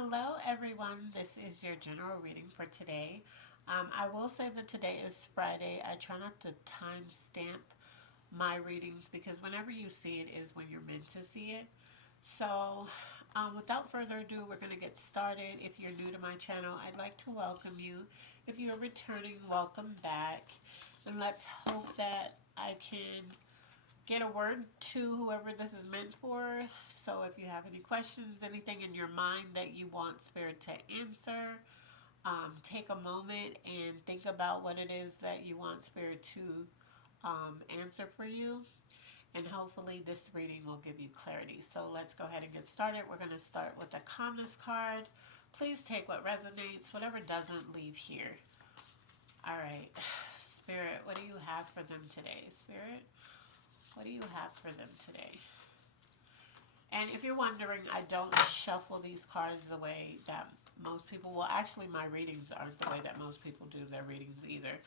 Hello, everyone. This is your general reading for today. I will say that today is Friday. I try not to timestamp my readings because whenever you see it is when you're meant to see it. Without further ado, we're going to get started. If you're new to my channel, I'd like to welcome you. If you're returning, welcome back. And let's hope that I can get a word to whoever this is meant for. So if you have any questions, anything in your mind that you want Spirit to answer, take a moment and think about what it is that you want Spirit to answer for you. And hopefully this reading will give you clarity. So let's go ahead and get started. We're going to start with the calmness card. Please take what resonates, whatever doesn't leave here. All right, Spirit, what do you have for them today? Spirit, what do you have for them today? And if you're wondering, I don't shuffle these cards the way that most people will. Actually, my readings aren't the way that most people do their readings either.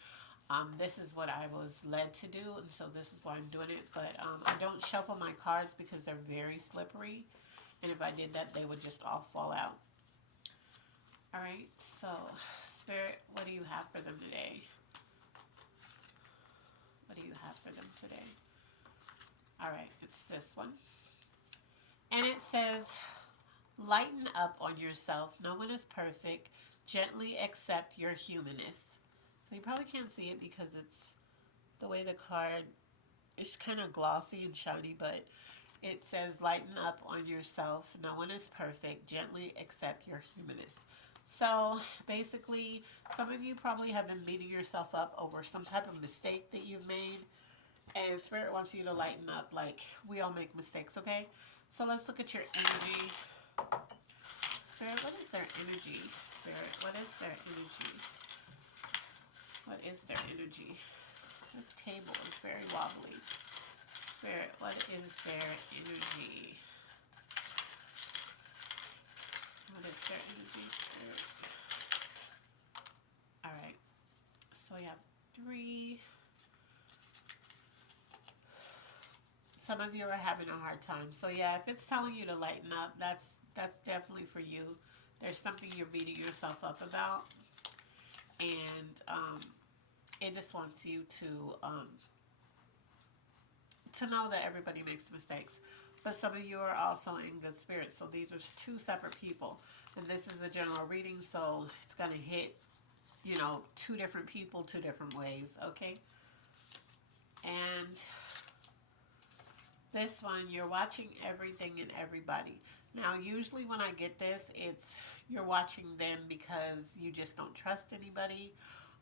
This is what I was led to do, and so this is why I'm doing it. But I don't shuffle my cards because they're very slippery, and if I did that, they would just all fall out. All right, so Spirit, what do you have for them today? What do you have for them today? All right, it's this one. And it says, lighten up on yourself. No one is perfect. Gently accept your humanness. So you probably can't see it because it's the way the card is kind of glossy and shiny, but it says, lighten up on yourself. No one is perfect. Gently accept your humanness. So basically, some of you probably have been beating yourself up over some type of mistake that you've made. And Spirit wants you to lighten up. Like, we all make mistakes, okay? So let's look at your energy. Spirit, what is their energy? Spirit, what is their energy? What is their energy? This table is very wobbly. Spirit, what is their energy? What is their energy, Spirit? Alright, so we have 3. Some of you are having a hard time. So yeah, if it's telling you to lighten up, that's definitely for you. There's something you're beating yourself up about. And it just wants you to know that everybody makes mistakes. But some of you are also in good spirits. So these are 2 separate people. And this is a general reading, so it's going to hit, 2 different people, 2 different ways, okay? And this one, you're watching everything and everybody. Now, usually when I get this, it's you're watching them because you just don't trust anybody.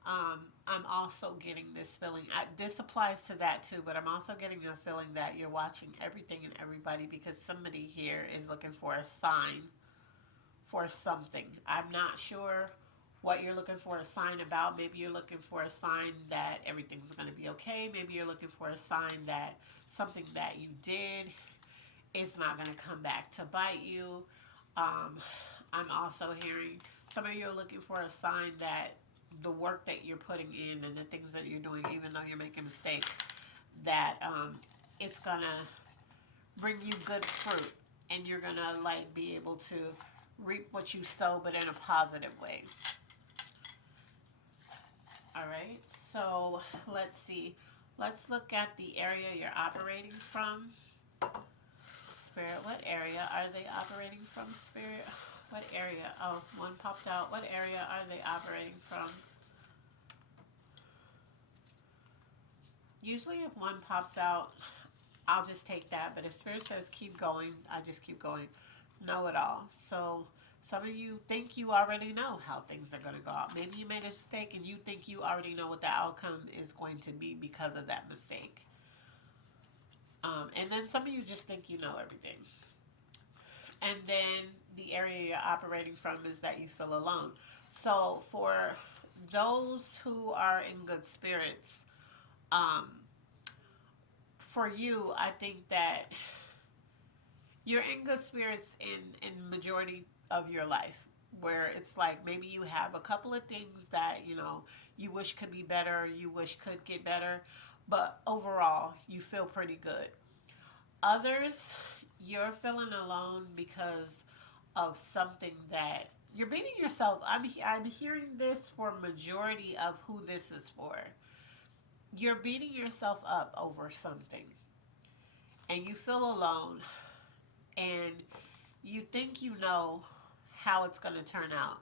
I'm also getting this feeling. This applies to that too, but I'm also getting a feeling that you're watching everything and everybody because somebody here is looking for a sign for something. I'm not sure what you're looking for a sign about. Maybe you're looking for a sign that everything's going to be okay. Maybe you're looking for a sign that something that you did is not going to come back to bite you. I'm also hearing some of you are looking for a sign that the work that you're putting in and the things that you're doing, even though you're making mistakes, that it's going to bring you good fruit and you're going to like be able to reap what you sow, but in a positive way. All right, so let's see. Let's look at the area you're operating from. Spirit, what area are they operating from, Spirit? What area? Oh, one popped out. What area are they operating from? Usually if one pops out, I'll just take that. But if Spirit says keep going, I just keep going. Know it all. So some of you think you already know how things are going to go out. Maybe you made a mistake and you think you already know what the outcome is going to be because of that mistake. And then some of you just think you know everything. And then the area you're operating from is that you feel alone. So for those who are in good spirits, for you, I think that you're in good spirits in majority of your life, where it's like maybe you have a couple of things that you wish could be better, you wish could get better, but overall you feel pretty good. Others, you're feeling alone because of something that you're beating yourself. I'm hearing this for majority of who this is for. You're beating yourself up over something, and you feel alone, and you think you know how it's going to turn out.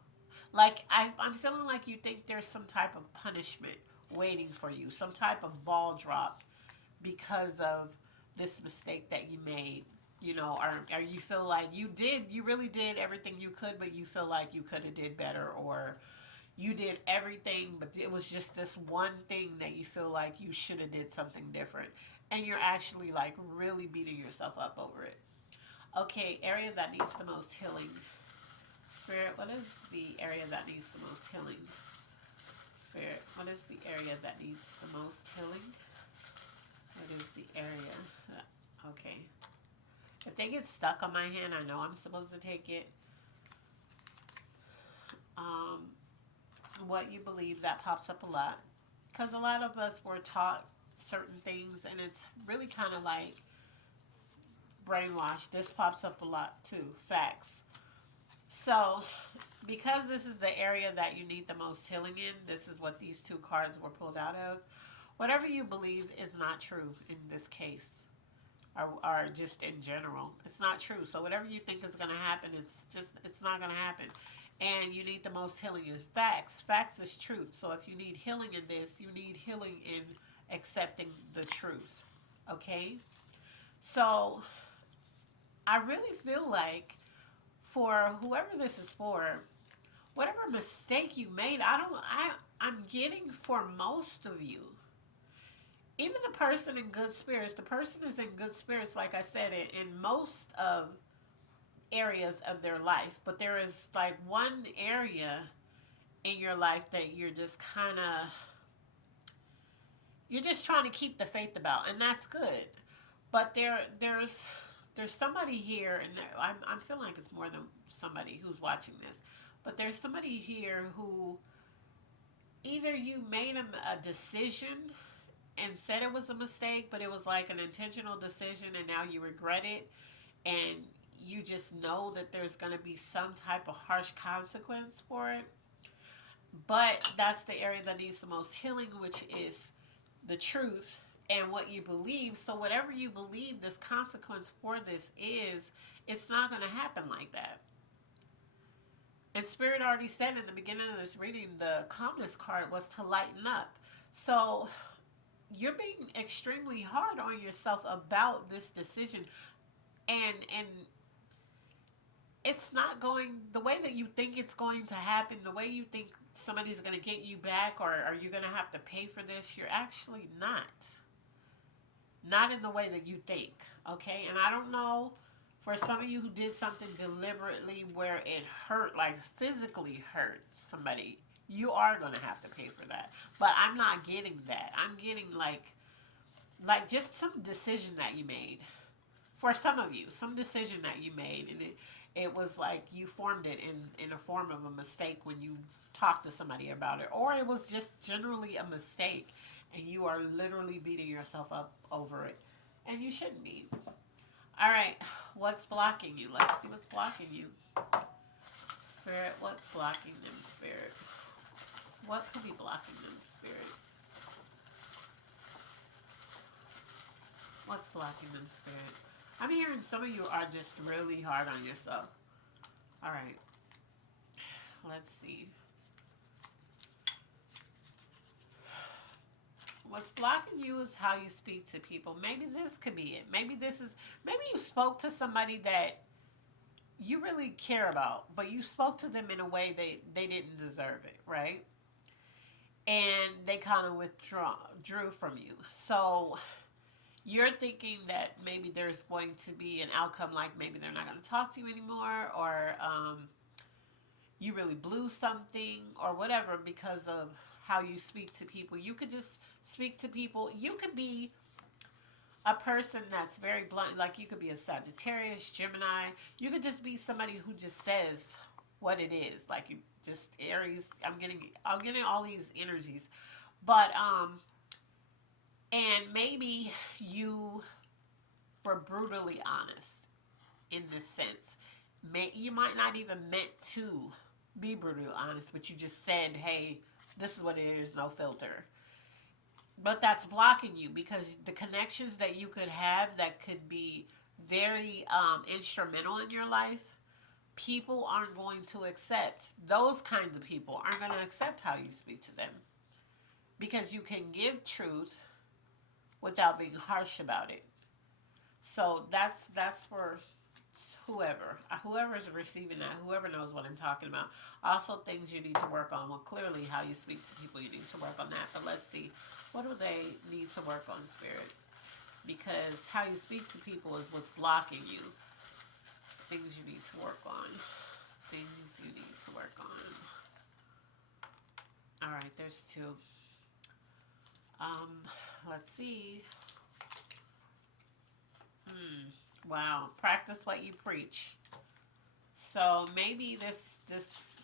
Like I'm feeling like you think there's some type of punishment waiting for you, some type of ball drop because of this mistake that you made. You know, or you feel like you really did everything you could, but you feel like you could have did better, or you did everything, but it was just this one thing that you feel like you should have did something different, and you're actually like really beating yourself up over it. Okay, area that needs the most healing. Spirit, what is the area that needs the most healing? Spirit, what is the area that needs the most healing? What is the area? Okay. If they get stuck on my hand, I know I'm supposed to take it. Um, what you believe, that pops up a lot. Because a lot of us were taught certain things, and it's really kind of like brainwashed. This pops up a lot too. Facts. So, because this is the area that you need the most healing in, this is what these two cards were pulled out of. Whatever you believe is not true in this case, or just in general. It's not true. So, whatever you think is going to happen, it's not going to happen. And you need the most healing in facts. Facts is truth. So, if you need healing in this, you need healing in accepting the truth. Okay? So, I really feel like for whoever this is for, whatever mistake you made, I'm getting for most of you. Even the person in good spirits, the person is in good spirits, like I said, in most of areas of their life. But there is like one area in your life that you're just trying to keep the faith about, and that's good. But there's somebody here, and I'm feeling like it's more than somebody who's watching this, but there's somebody here who either you made a decision and said it was a mistake, but it was like an intentional decision, and now you regret it, and you just know that there's going to be some type of harsh consequence for it. But that's the area that needs the most healing, which is the truth and what you believe. So whatever you believe this consequence for this is, it's not going to happen like that. And Spirit already said in the beginning of this reading, the calmness card was to lighten up. So you're being extremely hard on yourself about this decision, and it's not going the way that you think it's going to happen, the way you think somebody's going to get you back, or are you going to have to pay for this. You're actually not in the way that you think. Okay, and I don't know, for some of you who did something deliberately where it hurt, like physically hurt somebody, you are going to have to pay for that. But I'm not getting that. I'm getting like just some decision that you made. For some of you, some decision that you made, and it was like you formed it in a form of a mistake when you talked to somebody about it, or it was just generally a mistake, and you are literally beating yourself up over it, and you shouldn't be. All right, what's blocking you? Let's see what's blocking you. Spirit, what's blocking them, Spirit? What could be blocking them, Spirit? What's blocking them, Spirit? I'm hearing some of you are just really hard on yourself. All right. Let's see. What's blocking you is how you speak to people. Maybe this could be it. Maybe you spoke to somebody that you really care about, but you spoke to them in a way they didn't deserve it, right? And they kind of drew from you. So you're thinking that maybe there's going to be an outcome, like maybe they're not going to talk to you anymore, or you really blew something, or whatever, because of how you speak to people. You could just speak to people. You could be a person that's very blunt, like you could be a Sagittarius, Gemini. You could just be somebody who just says what it is, like you just Aries. I'm getting all these energies, but and maybe you were brutally honest in this sense, You might not even meant to be brutally honest, but you just said, hey, this is what it is, no filter. But that's blocking you because the connections that you could have that could be very instrumental in your life, people aren't going to accept. Those kinds of people aren't going to accept how you speak to them because you can give truth without being harsh about it. So that's for whoever is receiving that, whoever knows what I'm talking about. Also, things you need to work on. Well, clearly, how you speak to people, you need to work on that. But let's see, what do they need to work on, Spirit? Because how you speak to people is what's blocking you. Things you need to work on. Things you need to work on. All right, there's two. Um, let's see. Wow, practice what you preach. So maybe this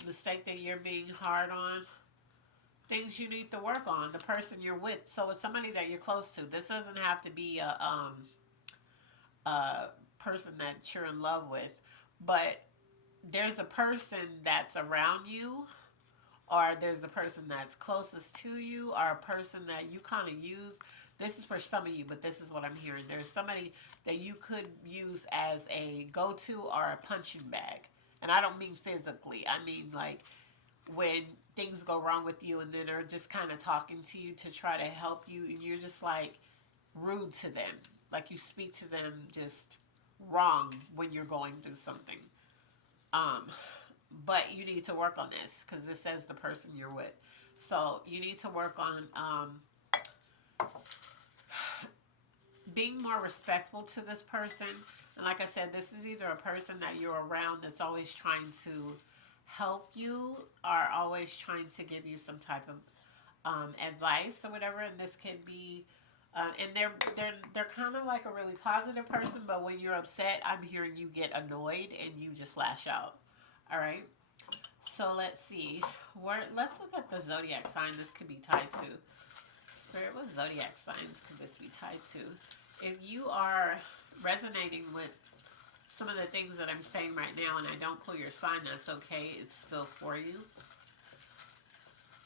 mistake that you're being hard on, things you need to work on. The person you're with. So it's somebody that you're close to. This doesn't have to be a person that you're in love with, but there's a person that's around you, or there's a person that's closest to you, or a person that you kind of use. This is for some of you, but this is what I'm hearing. There's somebody that you could use as a go-to or a punching bag. And I don't mean physically. I mean like when things go wrong with you and then they're just kind of talking to you to try to help you and you're just like rude to them. Like you speak to them just wrong when you're going through something. Um, but you need to work on this because this says the person you're with. So you need to work on being more respectful to this person. And like I said, this is either a person that you're around that's always trying to help you or always trying to give you some type of advice or whatever. And this could be, and they're kind of like a really positive person, but when you're upset, I'm hearing you get annoyed and you just lash out. All right. So let's see. Let's look at the zodiac sign this could be tied to. Spirit, what zodiac signs could this be tied to? If you are resonating with some of the things that I'm saying right now and I don't pull your sign, that's okay. It's still for you.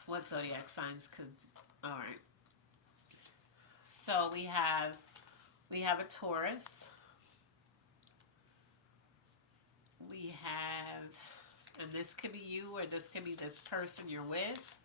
What zodiac signs could... Alright. So we have a Taurus. We have... And this could be you or this could be this person you're with.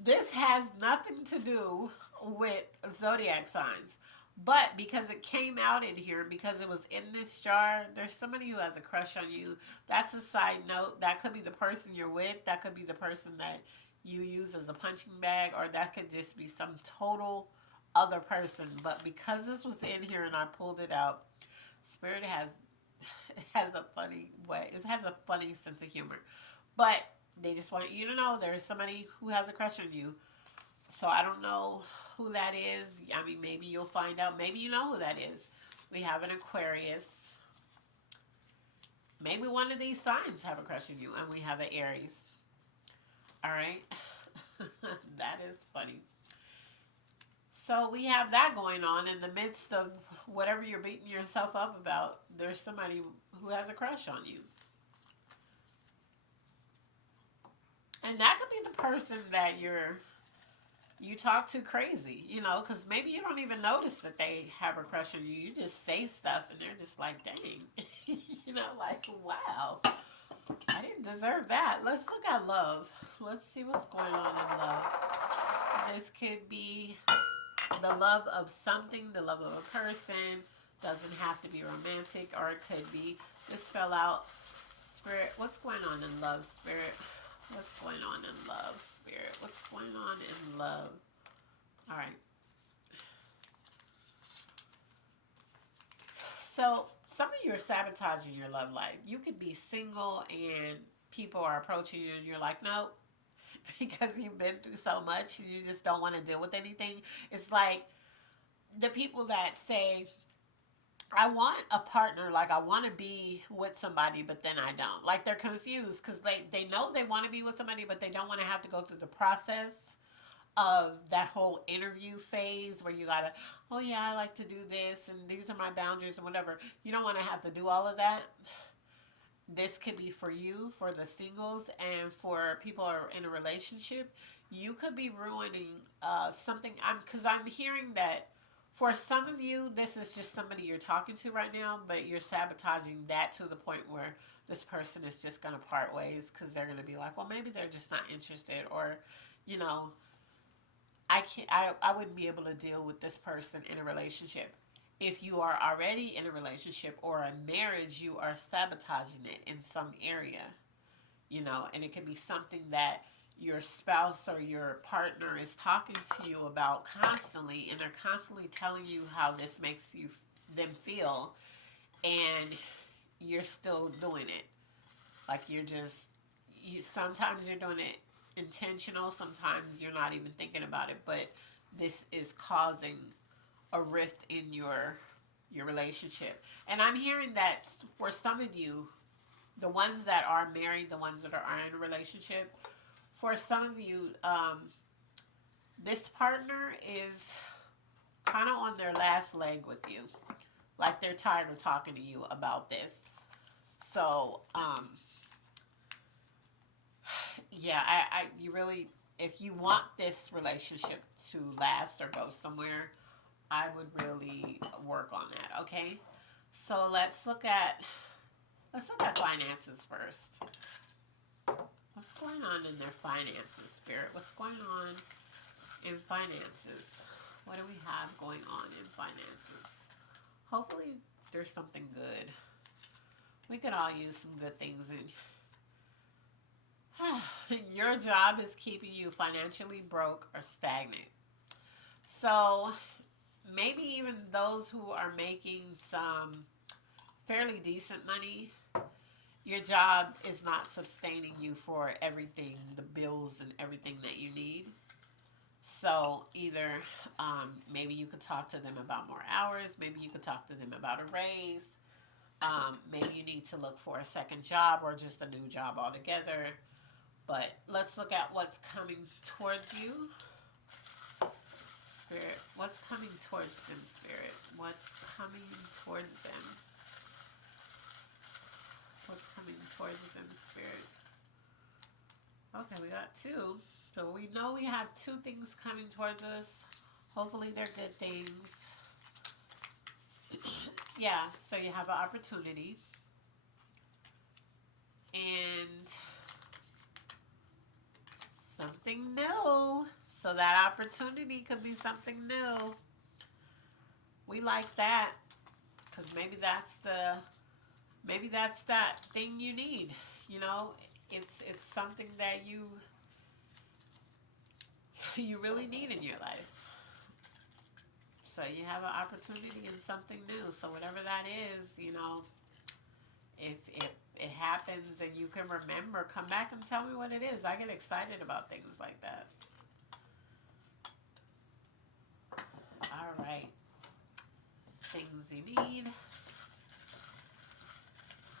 This has nothing to do with zodiac signs. But because it came out in here, because it was in this jar, there's somebody who has a crush on you. That's a side note. That could be the person you're with. That could be the person that you use as a punching bag. Or that could just be some total other person. But because this was in here and I pulled it out, Spirit has a funny way. It has a funny sense of humor. But they just want you to know there's somebody who has a crush on you. So I don't know who that is. I mean, maybe you'll find out. Maybe you know who that is. We have an Aquarius. Maybe one of these signs have a crush on you. And we have an Aries. All right. That is funny. So we have that going on in the midst of whatever you're beating yourself up about. There's somebody who has a crush on you. And that could be the person that you talk to crazy, you know, because maybe you don't even notice that they have a crush on you. You just say stuff and they're just like, dang, you know, like, wow, I didn't deserve that. Let's look at love. Let's see what's going on in love. This could be the love of something, the love of a person. Doesn't have to be romantic, or it could be. This fell out. Spirit, what's going on in love, Spirit? What's going on in love, Spirit? What's going on in love? All right. So, some of you are sabotaging your love life. You could be single and people are approaching you and you're like, no, because you've been through so much and you just don't want to deal with anything. It's like the people that say, I want a partner, like I want to be with somebody, but then I don't. Like they're confused because they know they want to be with somebody, but they don't want to have to go through the process of that whole interview phase where you gotta, oh yeah, I like to do this and these are my boundaries and whatever. You don't want to have to do all of that. This could be for you, for the singles, and for people who are in a relationship. You could be ruining something. Because I'm hearing that for some of you, this is just somebody you're talking to right now, but you're sabotaging that to the point where this person is just going to part ways because they're going to be like, well, maybe they're just not interested, or, you know, I can't. I wouldn't be able to deal with this person in a relationship. If you are already in a relationship or a marriage, you are sabotaging it in some area, and it can be something that your spouse or your partner is talking to you about constantly, and they're constantly telling you how this makes them feel, and you're still doing it. Like sometimes you're doing it intentional, sometimes you're not even thinking about it, but this is causing a rift in your relationship. And I'm hearing that for some of you, the ones that are married, the ones that are in a relationship, for some of you, this partner is kind of on their last leg with you. Like they're tired of talking to you about this. So, yeah, you really, if you want this relationship to last or go somewhere, I would really work on that. Okay, so let's look at finances first. What's going on in their finances, Spirit? What's going on in finances? What do we have going on in finances? Hopefully, there's something good. We could all use some good things in. Your job is keeping you financially broke or stagnant. So, maybe even those who are making some fairly decent money, your job is not sustaining you for everything, the bills and everything that you need. So either maybe you could talk to them about more hours, maybe you could talk to them about a raise, maybe you need to look for a second job or just a new job altogether. But let's look at what's coming towards you. Spirit, what's coming towards them, Spirit? What's coming towards them? What's coming towards them, Spirit? Okay, we got two. So we know we have two things coming towards us. Hopefully they're good things. Yeah, so you have an opportunity. And something new. So that opportunity could be something new. We like that. Because maybe that's that thing you need. It's something that you really need in your life. So you have an opportunity in something new. So whatever that is, if it happens and you can remember, come back and tell me what it is. I get excited about things like that. All right. Things you need.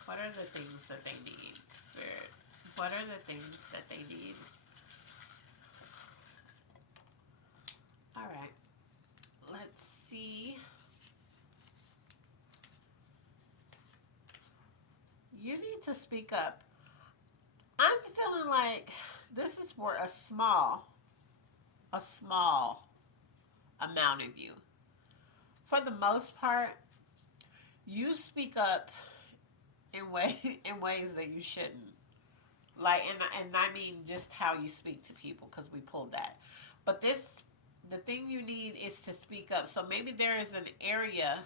What are the things that they need, Spirit? What are the things that they need? All right. Let's see. You need to speak up. I'm feeling like this is for a small amount of you. For the most part, you speak up in ways that you shouldn't. Like, and I mean just how you speak to people, because we pulled that. But the thing you need is to speak up. So maybe there is an area.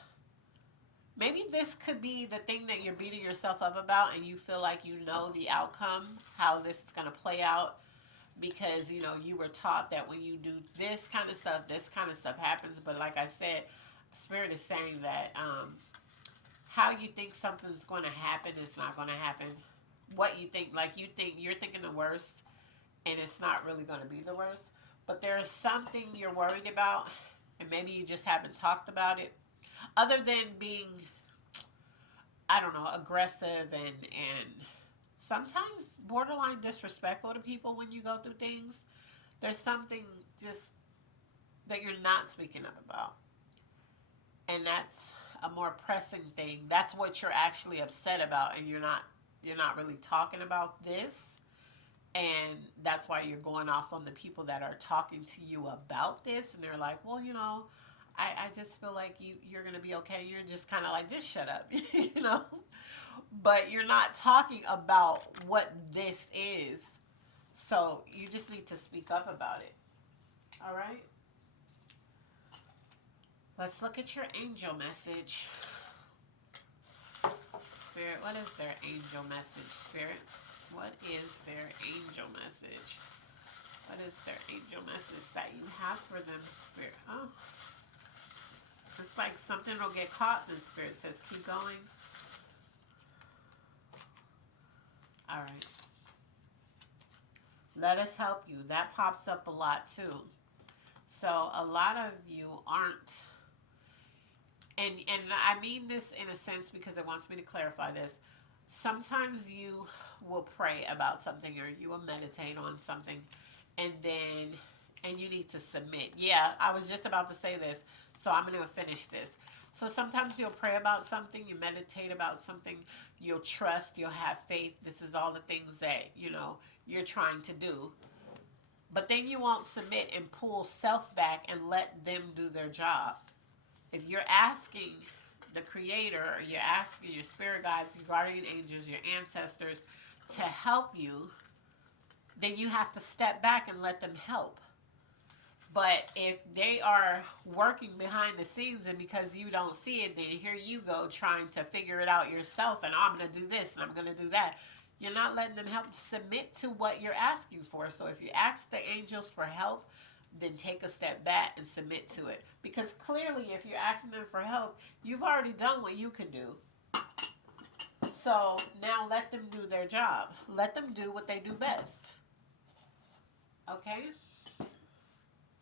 Maybe this could be the thing that you're beating yourself up about, and you feel like you know the outcome, how this is going to play out, because you were taught that when you do this kind of stuff happens. But like I said, Spirit is saying that how you think something's going to happen is not going to happen. What you think, like you're thinking the worst, and it's not really going to be the worst. But there's something you're worried about, and maybe you just haven't talked about it. Other than being, I don't know, aggressive and sometimes borderline disrespectful to people when you go through things. There's something just that you're not speaking up about. And that's a more pressing thing. That's what you're actually upset about, and you're not really talking about this. And that's why you're going off on the people that are talking to you about this, and they're like, well, I just feel like you're gonna be okay. You're just kind of like, just shut up, you know. But you're not talking about what this is, so you just need to speak up about it. All right. Let's look at your angel message. Spirit, what is their angel message, Spirit? What is their angel message? What is their angel message that you have for them, Spirit? Oh, it's like something will get caught, and Spirit says, keep going. All right. Let us help you. That pops up a lot, too. So a lot of you aren't, and I mean this in a sense because it wants me to clarify this. Sometimes you will pray about something, or you will meditate on something, and you need to submit. Yeah, I was just about to say this, so I'm going to finish this. So sometimes you'll pray about something, you meditate about something, you'll trust, you'll have faith. This is all the things that, you're trying to do. But then you won't submit and pull self back and let them do their job. If you're asking the Creator, or you're asking your spirit guides, your guardian angels, your ancestors to help you, then you have to step back and let them help. But if they are working behind the scenes, and because you don't see it, then here you go trying to figure it out yourself, and I'm going to do this and I'm going to do that. You're not letting them help submit to what you're asking for. So if you ask the angels for help, then take a step back and submit to it. Because clearly, if you're asking them for help, you've already done what you can do. So now let them do their job. Let them do what they do best. Okay?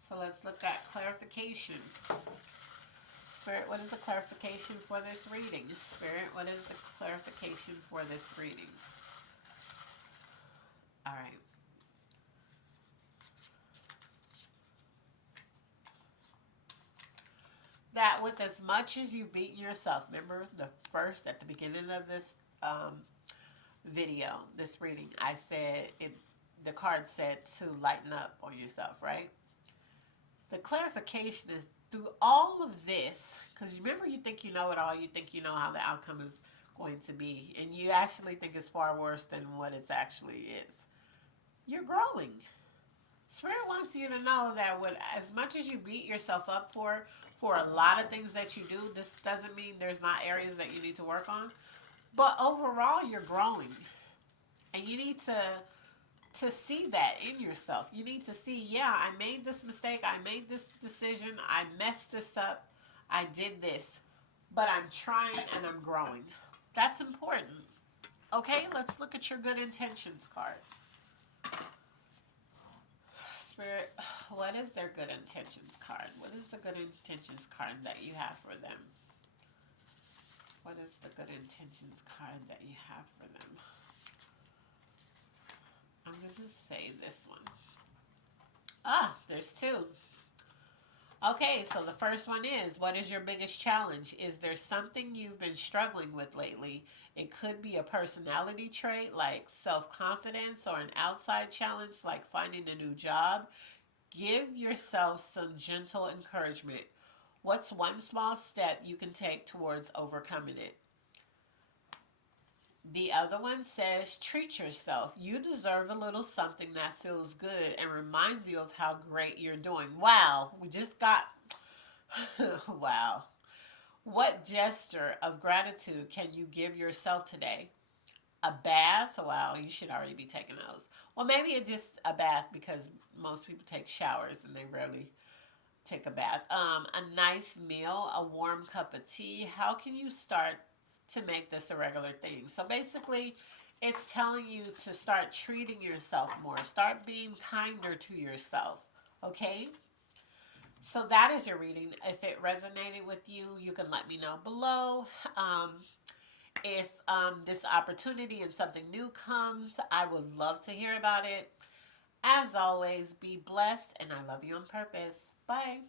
So let's look at clarification. Spirit, what is the clarification for this reading? Spirit, what is the clarification for this reading? All right. That with as much as you beat yourself, remember at the beginning of this video, this reading, I said the card said to lighten up on yourself, right? The clarification is through all of this, because remember, you think you know it all, you think you know how the outcome is going to be, and you actually think it's far worse than what it actually is. You're growing. Spirit wants you to know that with as much as you beat yourself up for a lot of things that you do, this doesn't mean there's not areas that you need to work on. But overall, you're growing. And you need to see that in yourself. You need to see, yeah, I made this mistake. I made this decision. I messed this up. I did this. But I'm trying and I'm growing. That's important. Okay, let's look at your good intentions card. Spirit, what is their good intentions card? What is the good intentions card that you have for them? What is the good intentions card that you have for them? I'm going to say this one. There's two. Okay, so the first one is, what is your biggest challenge? Is there something you've been struggling with lately? It could be a personality trait like self-confidence, or an outside challenge like finding a new job. Give yourself some gentle encouragement. What's one small step you can take towards overcoming it? The other one says, treat yourself. You deserve a little something that feels good and reminds you of how great you're doing. Wow, we just got, wow. What gesture of gratitude can you give yourself today? A bath? Wow, you should already be taking those. Well, maybe it's just a bath because most people take showers and they rarely take a bath. A nice meal, a warm cup of tea. How can you start to make this a regular thing? So basically, it's telling you to start treating yourself more. Start being kinder to yourself. Okay? So that is your reading. If it resonated with you, you can let me know below. If this opportunity and something new comes, I would love to hear about it. As always, be blessed, and I love you on purpose. Bye.